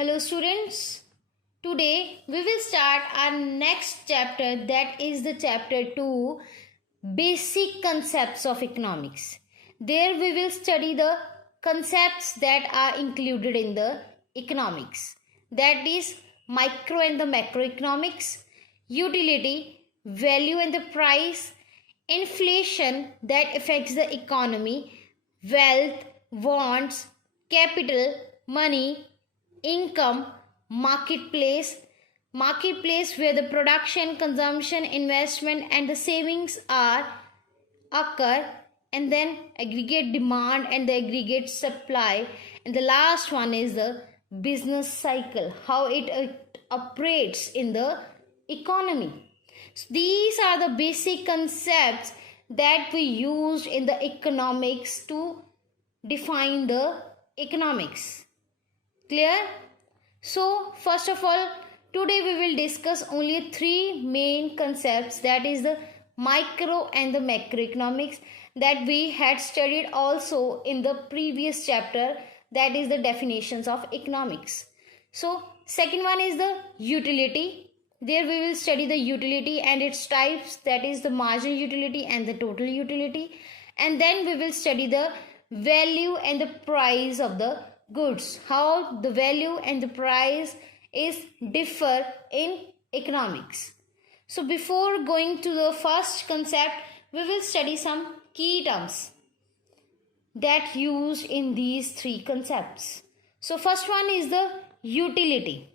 Hello students, today we will start our next chapter, that is the chapter 2, Basic Concepts of Economics. There we will study the concepts that are included in the economics, that is micro and the macroeconomics, utility, value and the price, inflation that affects the economy, wealth, wants, capital, money, income, marketplace where the production, consumption, investment and the savings are occur, and then aggregate demand and the aggregate supply, and the last one is the business cycle, how it operates in the economy. So these are the basic concepts that we used in the economics to define the economics. Clear? So first of all, today we will discuss only three main concepts, that is the micro and the macroeconomics, that we had studied also in the previous chapter, that is the definitions of economics. So second one is the utility. There we will study the utility and its types, that is the marginal utility and the total utility, and then we will study the value and the price of the goods, how the value and the price is differ in economics. So before going to the first concept, we will study some key terms that used in these three concepts. So first one is the utility.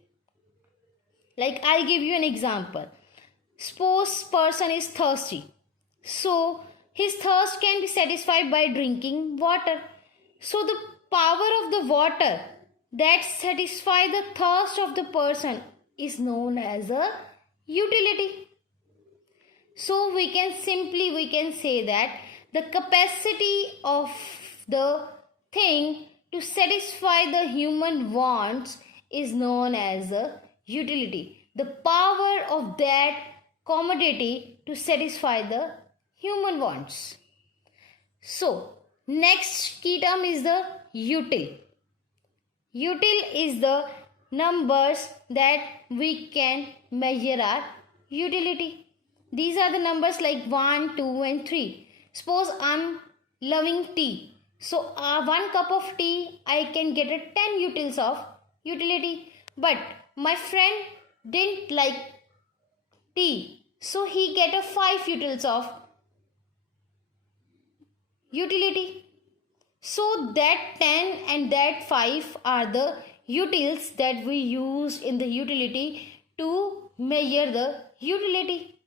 Like I give you an example. Suppose person is thirsty, so his thirst can be satisfied by drinking water. So the power of the water that satisfies the thirst of the person is known as a utility. So we can say that the capacity of the thing to satisfy the human wants is known as a utility. The power of that commodity to satisfy the human wants. So next key term is the util. Util is the numbers that we can measure our utility. These are the numbers like 1, 2 and 3. Suppose I'm loving tea. So 1 cup of tea I can get a 10 utils of utility. But my friend didn't like tea, so he get a 5 utils of utility. So that 10 and that 5 are the utils that we use in the utility to measure the utility.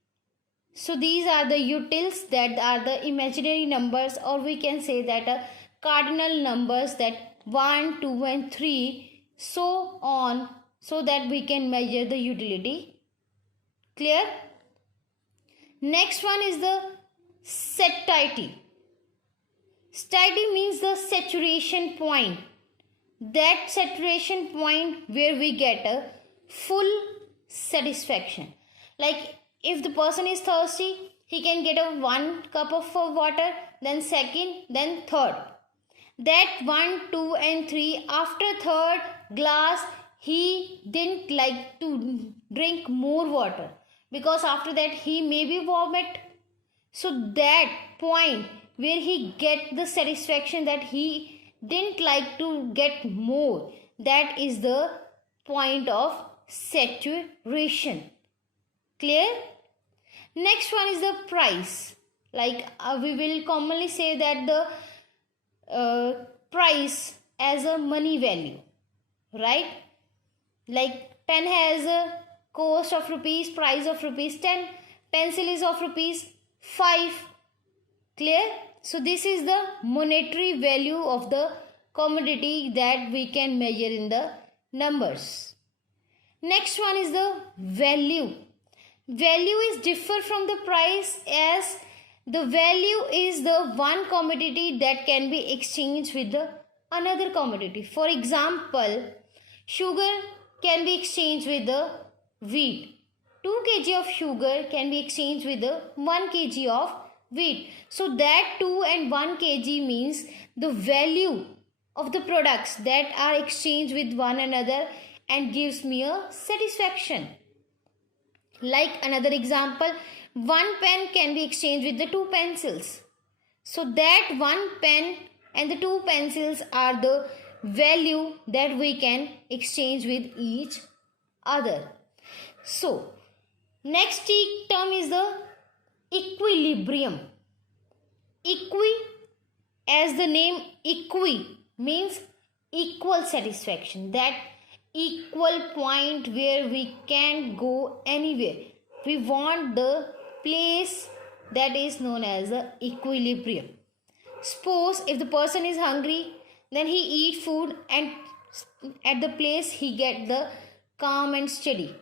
So these are the utils that are the imaginary numbers, or we can say that cardinal numbers, that 1, 2 and 3 so on, so that we can measure the utility. Clear? Next one is the satiety. Satiety means the saturation point. That saturation point where we get a full satisfaction. Like if the person is thirsty, he can get a 1 cup of water, then second, then third. That 1, 2 and 3, after third glass, he didn't like to drink more water, because after that he maybe vomit. So that point where he get the satisfaction that he didn't like to get more, that is the point of saturation. Clear? Next one is the price. Like we will commonly say that the price as a money value, right? Like pen has a cost of rupees, price of rupees 10, pencil is of rupees 5. Clear? So this is the monetary value of the commodity that we can measure in the numbers. Next one is the value. Value is different from the price, as the value is the one commodity that can be exchanged with the another commodity. For example, sugar can be exchanged with the wheat. 2 kg of sugar can be exchanged with the 1 kg of wheat. So that 2 and 1 kg means the value of the products that are exchanged with one another and gives me a satisfaction. Like another example, one pen can be exchanged with the two pencils. So that one pen and the two pencils are the value that we can exchange with each other. So next term is the equilibrium. As the name means equal satisfaction, that equal point where we can go anywhere. We want the place that is known as the equilibrium. Suppose if the person is hungry, then he eat food and at the place he get the calm and steady,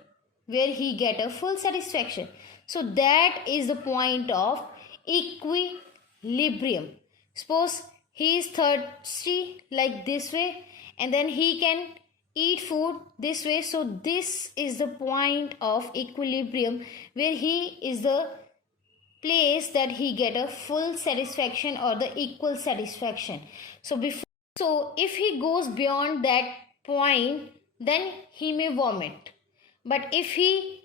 where he get a full satisfaction. So that is the point of equilibrium. Suppose he is thirsty like this way and then he can eat food this way. So this is the point of equilibrium, where he is the place that he get a full satisfaction or the equal satisfaction. So if he goes beyond that point, then he may vomit. But if he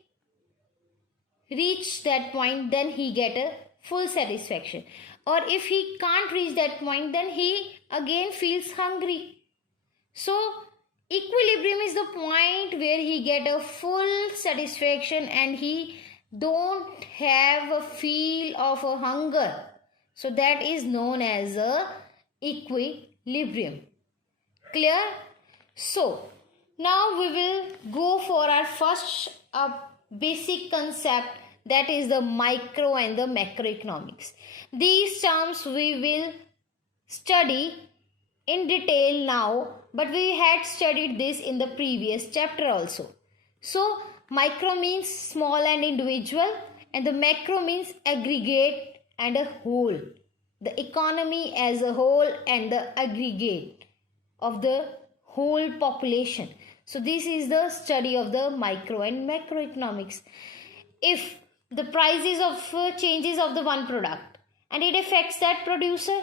reach that point, then he get a full satisfaction. Or if he can't reach that point, then he again feels hungry. So equilibrium is the point where he get a full satisfaction and he don't have a feel of a hunger. So that is known as a equilibrium. Clear? So now we will go for our first basic concept, that is the micro and the macroeconomics. These terms we will study in detail now, but we had studied this in the previous chapter also. So micro means small and individual, and the macro means aggregate and a whole. The economy as a whole and the aggregate of the whole population. So this is the study of the micro and macroeconomics. If the prices of changes of the one product and it affects that producer,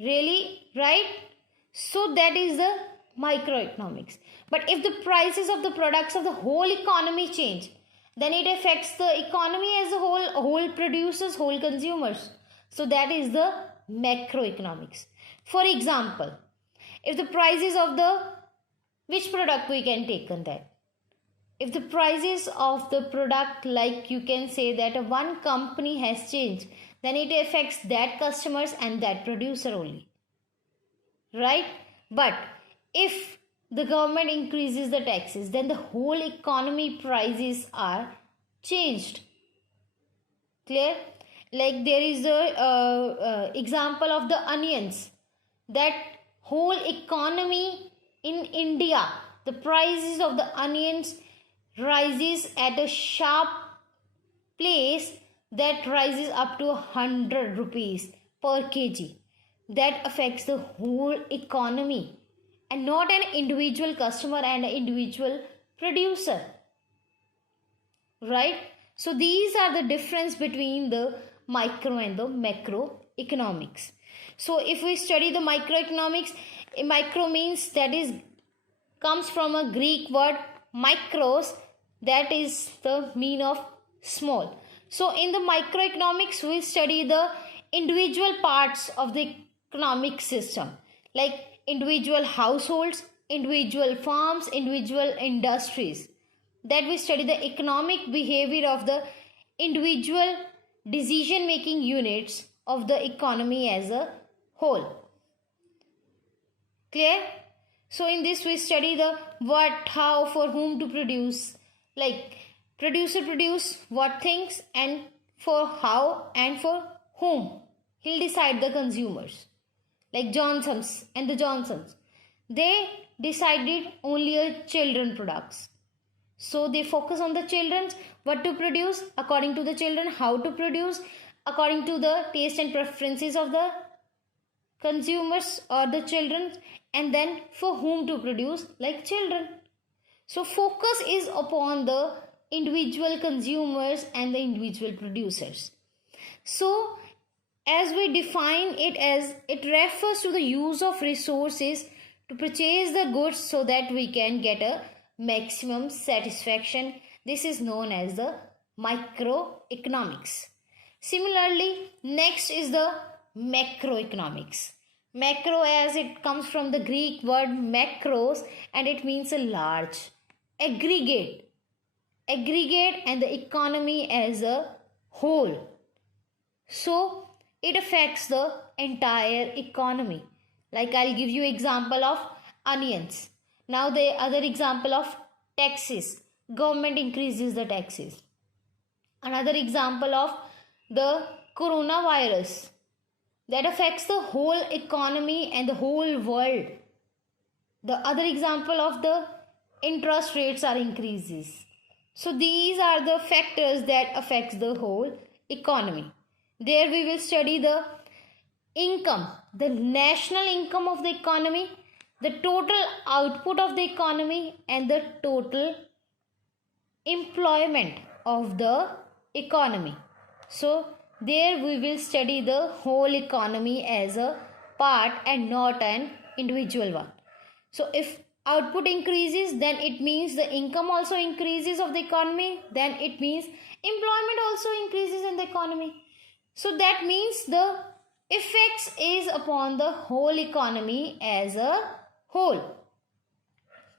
really, right? So that is the microeconomics. But if the prices of the products of the whole economy change, then it affects the economy as a whole producers, whole consumers. So that is the macroeconomics. For example, if the prices of which product we can take on that? If the prices of the product, like you can say that one company has changed, then it affects that customers and that producer only. Right? But if the government increases the taxes, then the whole economy prices are changed. Clear? Like there is a example of the onions. That whole economy in India, the prices of the onions rises at a sharp place that rises up to 100 rupees per kg. That affects the whole economy and not an individual customer and an individual producer. Right? So these are the difference between the micro and the macroeconomics. So if we study the microeconomics, micro means comes from a Greek word micros, that is the mean of small. So in the microeconomics, we study the individual parts of the economic system, like individual households, individual farms, individual industries. That we study the economic behavior of the individual decision making units of the economy as a whole. Clear? So in this we study the what, how, for whom to produce. Like producer produce what things and for how and for whom. He'll decide the consumers. Like Johnson's and the Johnsons. They decided only children products. So they focus on the children's, what to produce according to the children, how to produce according to the taste and preferences of the consumers or the children, and then for whom to produce, like children. So focus is upon the individual consumers and the individual producers. So as we define it, as it refers to the use of resources to purchase the goods so that we can get a maximum satisfaction. This is known as the microeconomics. Similarly, next is the macroeconomics. Macro, as it comes from the Greek word macros, and it means a large, aggregate and the economy as a whole. So it affects the entire economy. Like, I'll give you example of onions. Now the other example of taxes. Government increases the taxes. Another example of the coronavirus that affects the whole economy and the whole world. The other example of the interest rates are increases. So these are the factors that affects the whole economy. There we will study the income, the national income of the economy, the total output of the economy, and the total employment of the economy. So there we will study the whole economy as a part and not an individual one. So if output increases, then it means the income also increases of the economy. Then it means employment also increases in the economy. So that means the effects is upon the whole economy as a whole.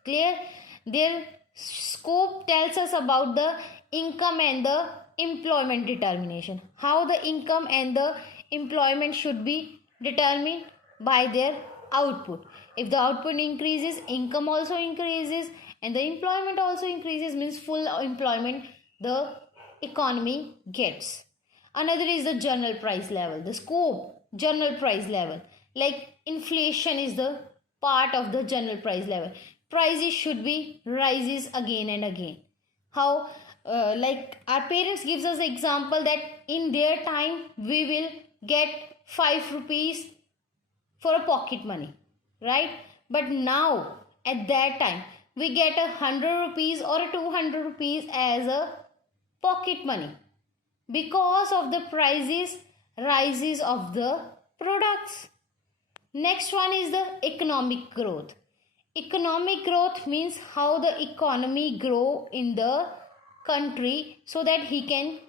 Clear? Their scope tells us about the income and the employment determination. How the income and the employment should be determined by their output. If the output increases, income also increases, and the employment also increases, means full employment the economy gets. Another is the general price level. The scope, general price level. Like inflation is the part of the general price level. Prices should be rises again and again. How? Like our parents gives us example that in their time we will get 5 rupees for a pocket money, right? But now at that time we get 100 rupees or 200 rupees as a pocket money because of the prices rises of the products. Next one is the economic growth. Economic growth means how the economy grow in the country so that he can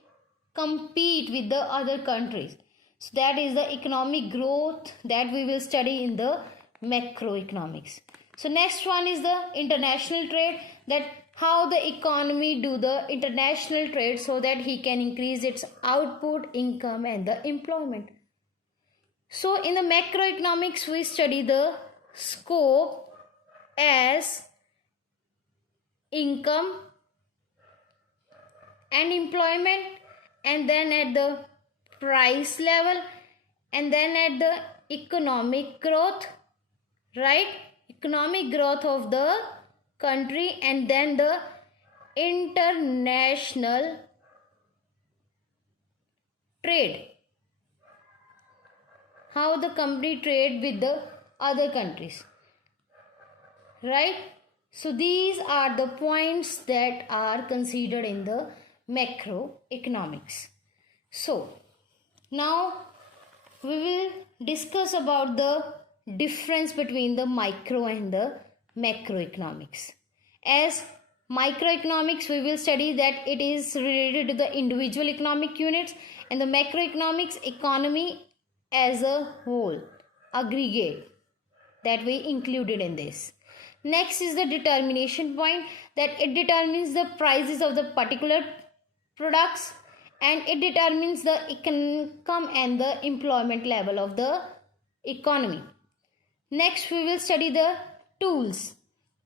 compete with the other countries. So that is the economic growth that we will study in the macroeconomics. So next one is the international trade, that how the economy do the international trade so that he can increase its output, income, and the employment. So in the macroeconomics we study the scope as income and employment, and then at the price level, and then at the economic growth, right? Economic growth of the country, and then the international trade, how the company trade with the other countries, right? So these are the points that are considered in the macroeconomics. So now we will discuss about the difference between the micro and the macroeconomics. As microeconomics we will study that it is related to the individual economic units, and the macroeconomics economy as a whole, aggregate, that we included in this. Next is the determination point, that it determines the prices of the particular products, and it determines the income and the employment level of the economy. Next we will study the tools.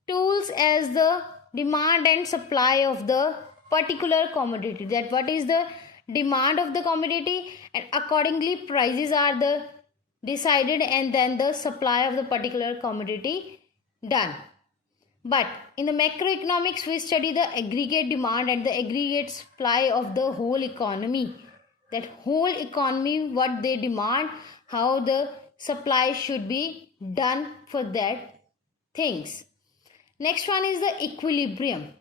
Tools as the demand and supply of the particular commodity, that what is the demand of the commodity, and accordingly prices are the decided, and then the supply of the particular commodity done. But in the macroeconomics we study the aggregate demand and the aggregate supply of the whole economy, that whole economy what they demand, how the supply should be done for that things. Next one is the equilibrium.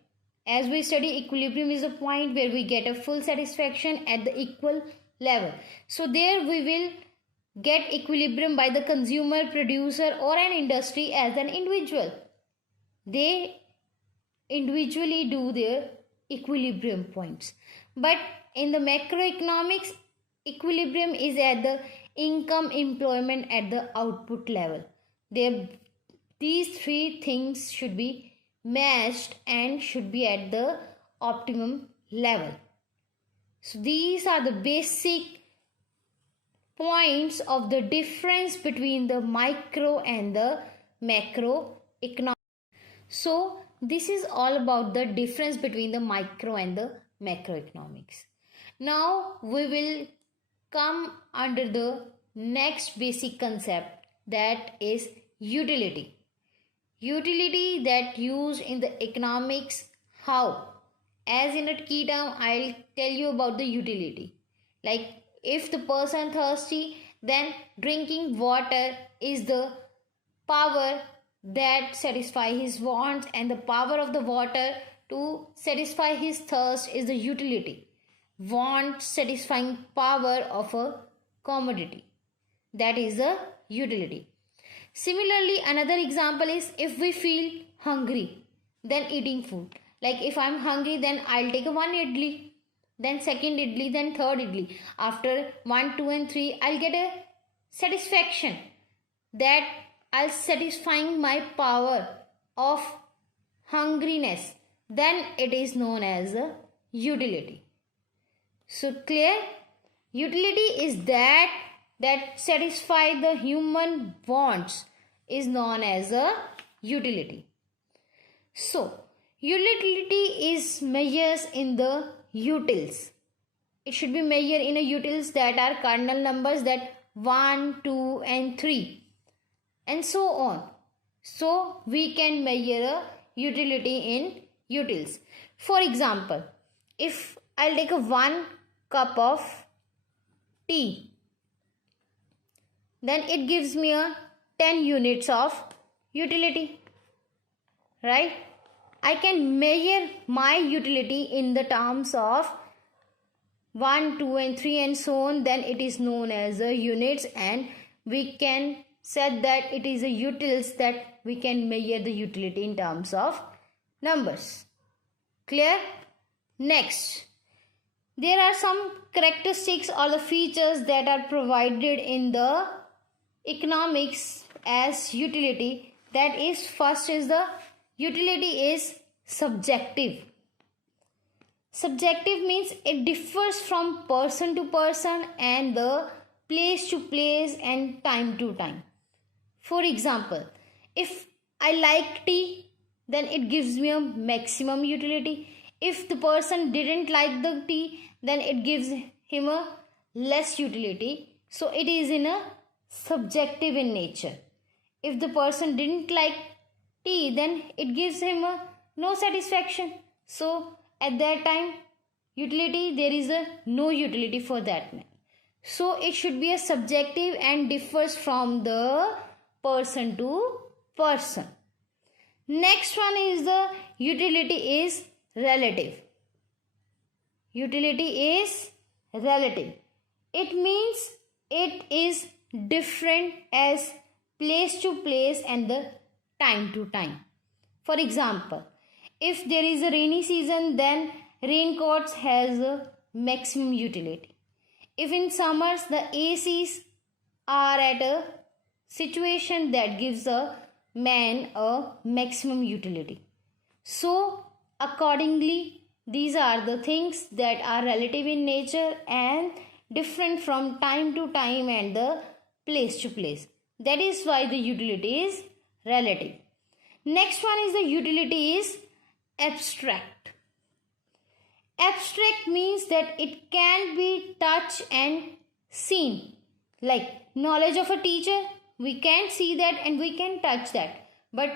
As we study, equilibrium is a point where we get a full satisfaction at the equal level. So there we will get equilibrium by the consumer, producer, or an industry as an individual. They individually do their equilibrium points. But in the macroeconomics, equilibrium is at the income employment at the output level. These three things should be matched and should be at the optimum level. So these are the basic points of the difference between the micro and the macro economic. So this is all about the difference between the micro and the macroeconomics. Now we will come under the next basic concept, that is utility. Utility that used in the economics. How? As in a key term, I'll tell you about the utility. Like if the person thirsty, then drinking water is the power that satisfy his wants, and the power of the water to satisfy his thirst is the utility. Want satisfying power of a commodity, that is the utility. Similarly, another example is if we feel hungry, then eating food. Like if I'm hungry, then I'll take a one idli, then second idli, then third idli. After 1, 2 and 3, I'll get a satisfaction that I'll satisfying my power of hungriness. Then it is known as a utility. So clear? Utility is that satisfy the human wants is known as a utility. So utility is measures in the utils. It should be measured in a utils that are cardinal numbers, that 1, 2 and 3 and so on. So we can measure a utility in utils. For example, if I'll take a 1 cup of tea, then it gives me a 10 units of utility, right? I can measure my utility in the terms of 1, 2 and 3 and so on. Then it is known as a units, and we can say that it is a utils that we can measure the utility in terms of numbers. Clear? Next, there are some characteristics or the features that are provided in the economics as utility. That is, first is the utility is subjective. Subjective means it differs from person to person and the place to place and time to time. For example, if I like tea, then it gives me a maximum utility. If the person didn't like the tea, then it gives him a less utility. So it is in a subjective in nature. If the person didn't like tea, then it gives him a no satisfaction. So at that time, utility, there is a no utility for that man. So it should be a subjective and differs from the person to person. Next one is the utility is relative. Utility is relative. It means it is different as place to place and the time to time. For example, if there is a rainy season, then raincoats has a maximum utility. If in summers the ACs are at a situation, that gives a man a maximum utility. So accordingly, these are the things that are relative in nature and different from time to time and the place to place. That is why the utility is relative. Next one is the utility is abstract. Abstract means that it can be touched and seen. Like knowledge of a teacher, we can see that and we can touch that. But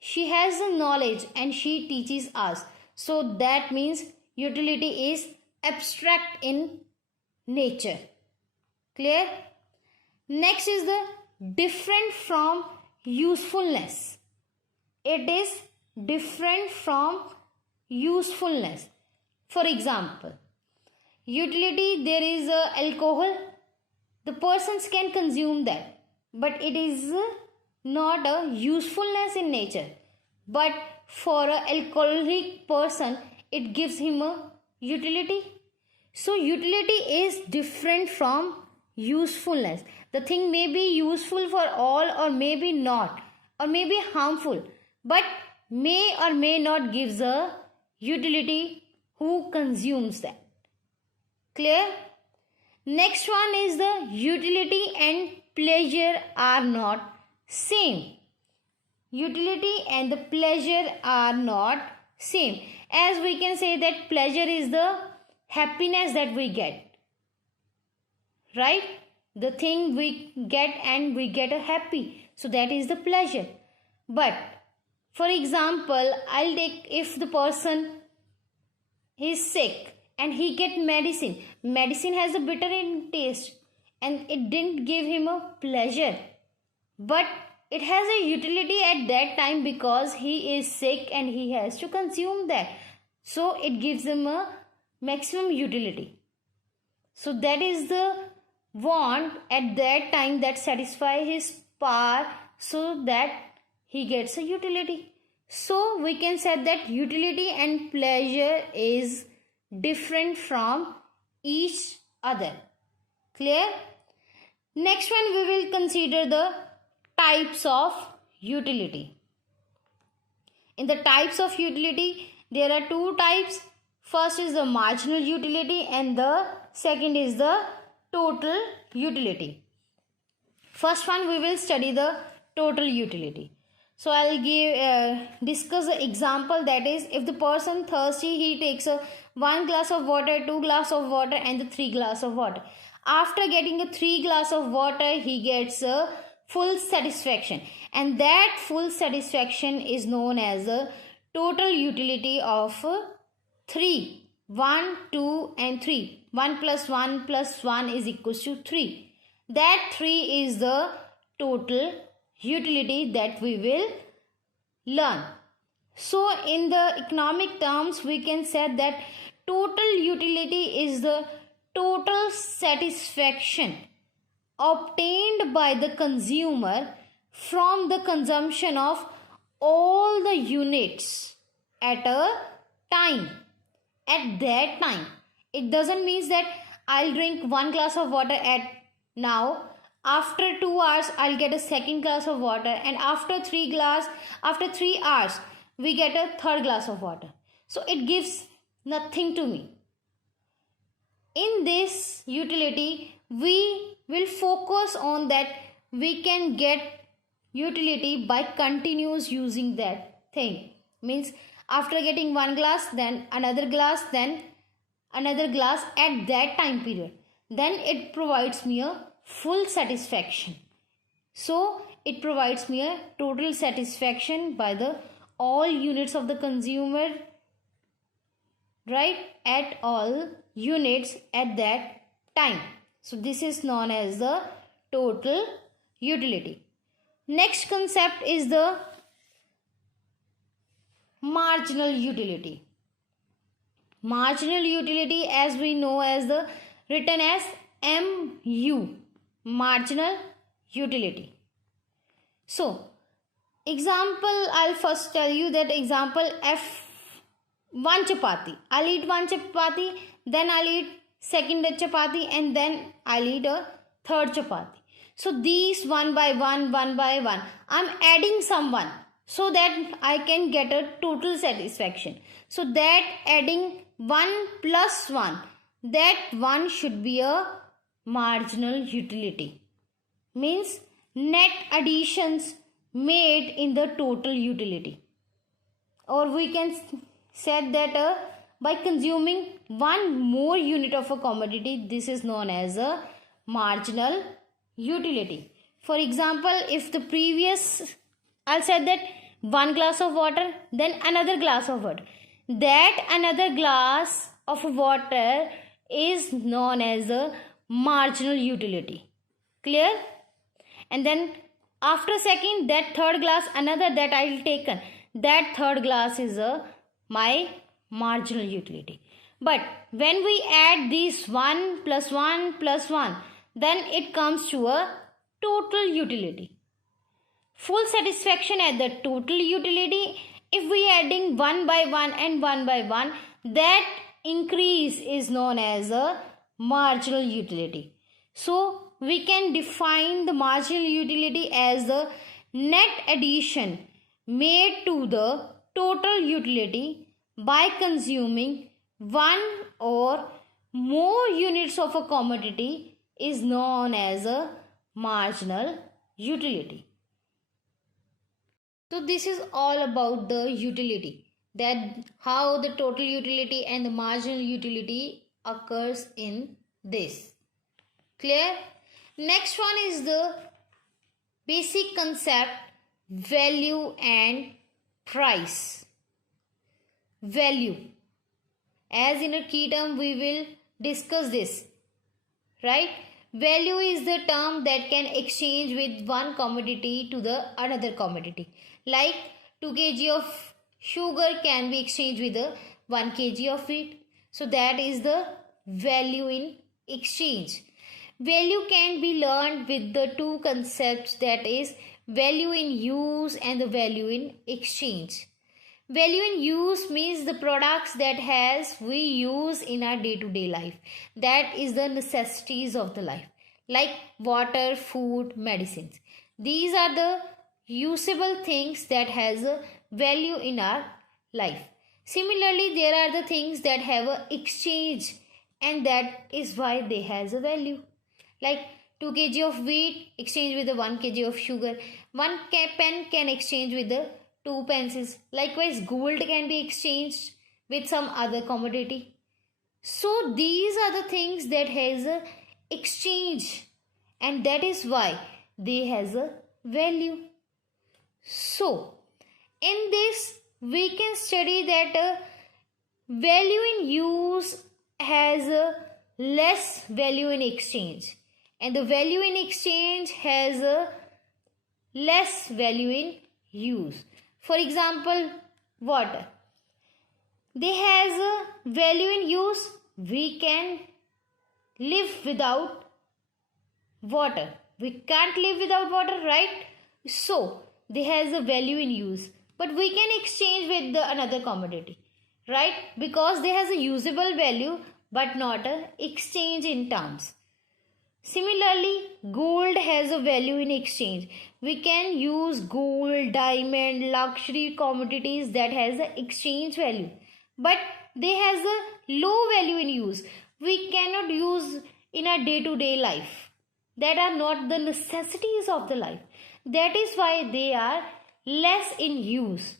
she has the knowledge and she teaches us. So that means utility is abstract in nature. Clear? Next is the different from usefulness. It is different from usefulness. For example, utility, there is alcohol. The persons can consume that, but it is not a usefulness in nature. But for an alcoholic person, it gives him a utility. So utility is different from usefulness. The thing may be useful for all or maybe not, or may be harmful, but may or may not gives a utility who consumes that. Clear? Next one is the utility and pleasure are not same. Utility and the pleasure are not same. As we can say that pleasure is the happiness that we get. Right? The thing we get and we get a happy. So that is the pleasure. But for example, I'll take if the person is sick and he get medicine. Medicine has a bitter in taste and it didn't give him a pleasure. But it has a utility at that time because he is sick and he has to consume that. So it gives him a maximum utility. So that is the want at that time that satisfy his power so that he gets a utility. So we can say that utility and pleasure is different from each other. Clear? Next one we will consider the types of utility. In the types of utility, there are two types. First is the marginal utility and the second is the total utility. First one we will study the total utility. So I'll discuss the example, that is if the person thirsty, he takes a 1 glass of water, 2 glass of water and the 3 glass of water. After getting a 3 glass of water, he gets a full satisfaction, and that full satisfaction is known as the total utility of 3. 1, 2 and 3. 1 plus 1 plus 1 is equals to 3. That 3 is the total utility that we will learn. So in the economic terms, we can say that total utility is the total satisfaction obtained by the consumer from the consumption of all the units at a time. At that time, it doesn't mean that I'll drink 1 glass of water at now. After 2 hours, I'll get a second glass of water, and after 3 hours, we get a third glass of water. So it gives nothing to me. In this utility, we will focus on that we can get utility by continuous using that thing. Means after getting 1 glass, then another glass, then another glass at that time period. Then it provides me a full satisfaction. So it provides me a total satisfaction by the all units of the consumer, right, at all units at that time. So this is known as the total utility. Next concept is the marginal utility. Marginal utility, as we know, as the written as MU, marginal utility. So example, I'll first tell you that example one chapati. I'll eat one chapati, then I'll eat second chapati, and then I'll eat a third chapati. So these one by one, I'm adding someone so that I can get a total satisfaction. So that adding 1 plus 1, that 1 should be a marginal utility. Means net additions made in the total utility. Or we can say that by consuming 1 more unit of a commodity, this is known as a marginal utility. For example, if the previous, I'll say that 1 glass of water, then another glass of water. That another glass of water is known as a marginal utility. Clear? And then after second, that third glass, another that I will taken, that third glass is my marginal utility. But when we add these 1 plus 1 plus 1, then it comes to a total utility. Full satisfaction at the total utility if we adding one by one and one by one, that increase is known as a marginal utility. So we can define the marginal utility as the net addition made to the total utility by consuming one or more units of a commodity is known as a marginal utility. So this is all about the utility, that how the total utility and the marginal utility occurs in this. Clear? Next one is the basic concept value and price. Value. As in a key term we will discuss this. Right? Value is the term that can exchange with one commodity to the another commodity. Like 2 kg of sugar can be exchanged with 1 kg of wheat. So that is the value in exchange. Value can be learned with the two concepts, that is value in use and the value in exchange. Value in use means the products that we use in our day-to-day life. That is the necessities of the life, like water, food, medicines. These are the usable things that has a value in our life. Similarly, there are the things that have a exchange, and that is why they has a value. Like 2 kg of wheat exchange with the 1 kg of sugar. 1 pen can exchange with the 2 pencils. Likewise, gold can be exchanged with some other commodity. So these are the things that has a exchange, and that is why they has a value. So in this we can study that value in use has a less value in exchange, and the value in exchange has a less value in use. For example, water. They has a value in use. We can live without water. We can't live without water, right? So they has a value in use. But we can exchange with another commodity, right? Because they has a usable value but not a exchange in terms. Similarly, gold has a value in exchange. We can use gold, diamond, luxury commodities that has an exchange value, but they has a low value in use. We cannot use in our day-to-day life. That are not the necessities of the life. That is why they are less in use.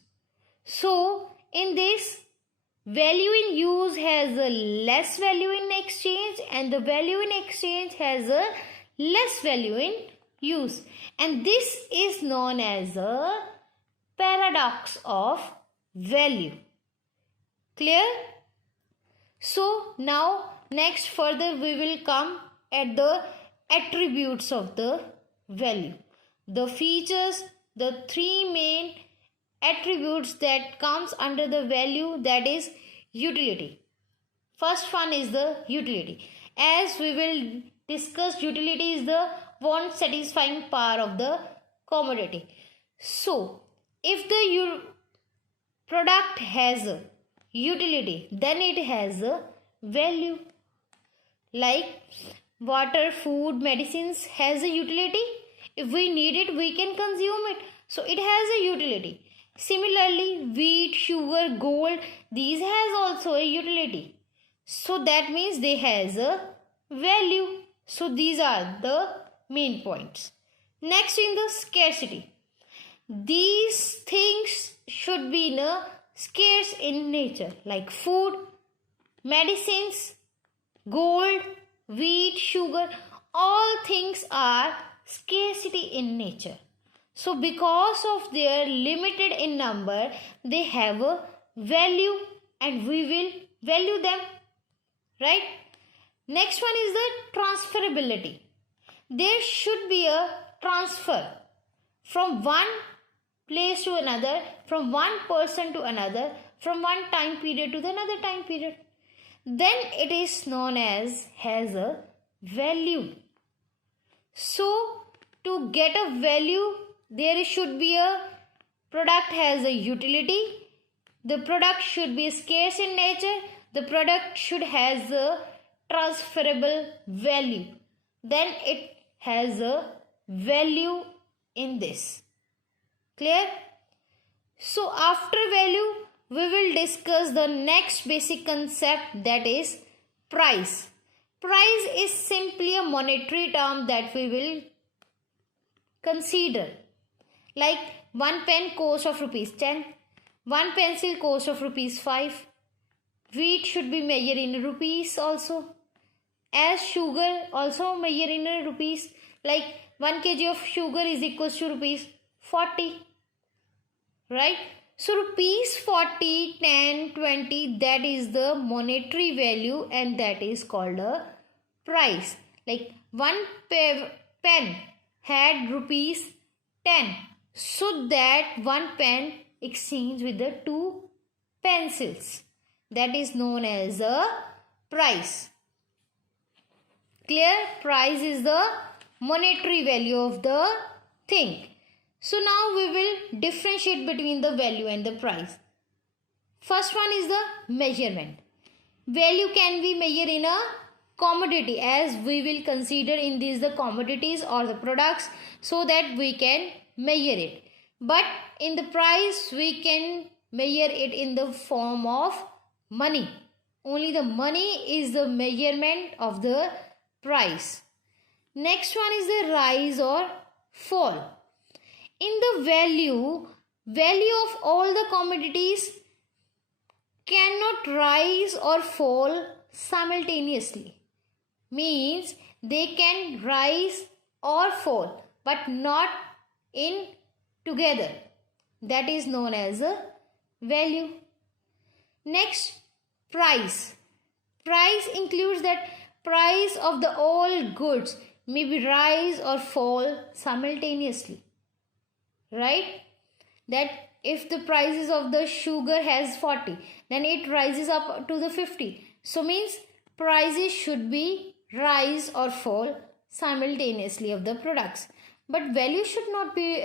So, in this, value in use has a less value in exchange, and the value in exchange has a less value in use. And this is known as a paradox of value. Clear? So now next further we will come at the attributes of the value. The features, the three main attributes that comes under the value, that is utility. First one is the utility. As we will discuss, utility is the want satisfying power of the commodity. So if the product has a utility, then it has a value. Like water, food, medicines has a utility. If we need it, we can consume it. So it has a utility. Similarly, wheat, sugar, gold, these has also a utility. So that means they has a value. So these are the main points. Next, in the scarcity. These things should be scarce in nature, like food, medicines, gold, wheat, sugar. All things are scarcity in nature. So because of their limited in number, they have a value and we will value them. Right? Next one is the transferability. There should be a transfer from one place to another, from one person to another, from one time period to the another time period. Then it is known as has a value. So to get a value, there should be a product has a utility The product should be scarce in nature. The product should has a transferable value. Then it has a value in this. Clear? So after value, we will discuss the next basic concept, that is price. Price is simply a monetary term that we will consider. Like one pen cost of rupees 10, one pencil cost of rupees 5. Wheat should be measured in rupees also. As sugar also measured in rupees. Like 1 kg of sugar is equals to rupees 40. Right? So rupees 40, 10, 20, that is the monetary value and that is called a price. Like one pen had rupees 10. So that one pen exchanged with the 2 pencils. That is known as a price. Clear? Price is the monetary value of the thing. So now we will differentiate between the value and the price. First one is the measurement. Value can be measured in a commodity, as we will consider in these the commodities or the products, so that we can measure it. But in the price we can measure it in the form of money. Only the money is the measurement of the price. Next one is the rise or fall. In the value of all the commodities cannot rise or fall simultaneously. Means they can rise or fall but not in together. That is known as a value. Next, price. Price includes that price of the all goods may be rise or fall simultaneously. Right? That if the prices of the sugar has 40, then it rises up to the 50. So means prices should be rise or fall simultaneously of the products. But value should not be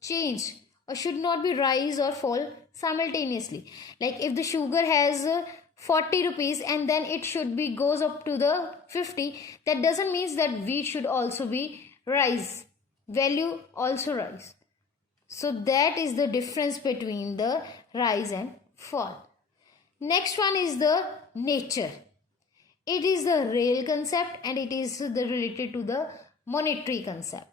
changed or should not be rise or fall simultaneously. Like if the sugar has 40 rupees and then it should be goes up to the 50, that doesn't mean that wheat should also be rise. Value also rise. So that is the difference between the rise and fall. Next one is the nature. It is the real concept and it is related to the monetary concept.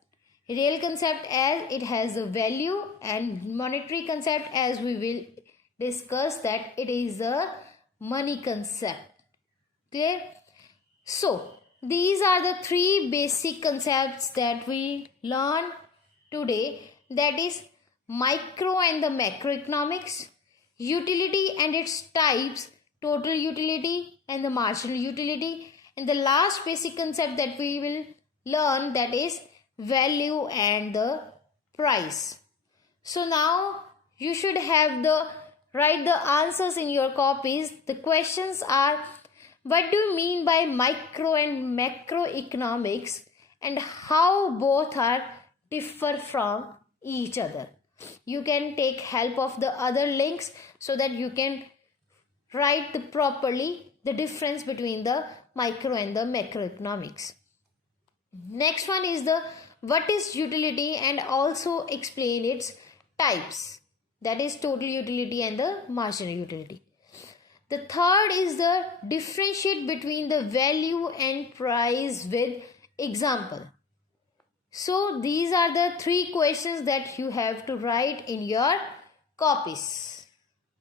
Real concept as it has a value, and monetary concept as we will discuss that it is a money concept. Clear? So these are the 3 basic concepts that we learn today. That is micro and the macroeconomics, utility and its types, total utility and the marginal utility, and the last basic concept that we will learn, that is value and the price. So now you should have write the answers in your copies. The questions are: what do you mean by micro and macroeconomics, and how both are differ from each other? You can take help of the other links so that you can write properly the difference between the micro and the macroeconomics. Next one is the what is utility and also explain its types. That is total utility and the marginal utility. The third is the differentiate between the value and price with example. So these are the 3 questions that you have to write in your copies.